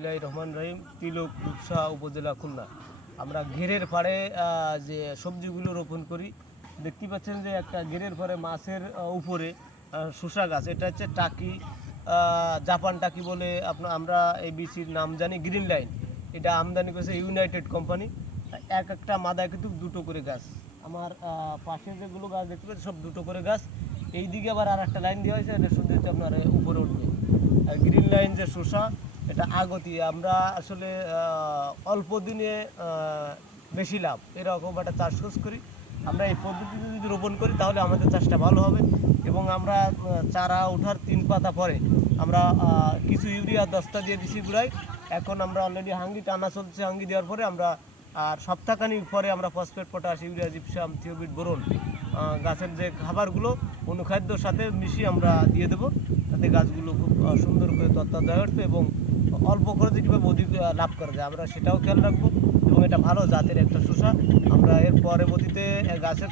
বিসমিল্লাহির রহমানির রহিম। তিলক রূপসা উপজেলা খুলনা। আমরা ঘেরের পাড়ে যে সবজিগুলো রোপণ করি, দেখতে পাচ্ছেন যে একটা ঘেরের পাড়ে মাছের উপরে শসা গাছ। এটা হচ্ছে টাকি, জাপান টাকি বলে আমরা এই বিচির নাম জানি। গ্রিন লাইন এটা আমদানি করেছে ইউনাইটেড কোম্পানি। একটা মাদায় কিন্তু দুটো করে গাছ। আমার পাশে যেগুলো গাছ দেখতে পাচ্ছি সব দুটো করে গাছ। এই দিকে আবার আর একটা লাইন দেওয়া হয়েছে, এটা শুধু হচ্ছে আপনার উপরে উঠবে। গ্রিন লাইন যে শসা, এটা আগতি। আমরা আসলে অল্প দিনে বেশি লাভ এরকম একটা চাষ করি। আমরা এই পদ্ধতিতে যদি রোপণ করি তাহলে আমাদের চাষটা ভালো হবে। এবং আমরা চারা ওঠার 3 পাতা পরে আমরা কিছু ইউরিয়া 10টা দিয়ে দিছি গুঁড়ায়। এখন আমরা অলরেডি হাঙ্গি টানা চলছে। হাঙ্গি দেওয়ার পরে আমরা আর সপ্তাহখানিক পরে আমরা ফসফেট, পটাশ, ইউরিয়া, জিপসাম, থিওবিট, বোরন গাছের যে খাবারগুলো অনুখাদ্যর সাথে মিশিয়ে আমরা দিয়ে দেবো, তাতে গাছগুলো খুব সুন্দর করে তত্ত্বাবধায় উঠবে এবং অল্প খরচে কীভাবে অধিক লাভ করা যায় আমরা সেটাও খেয়াল রাখবো। এবং এটা ভালো জাতের একটা শসা। আমরা এর পরবর্তীতে গাছের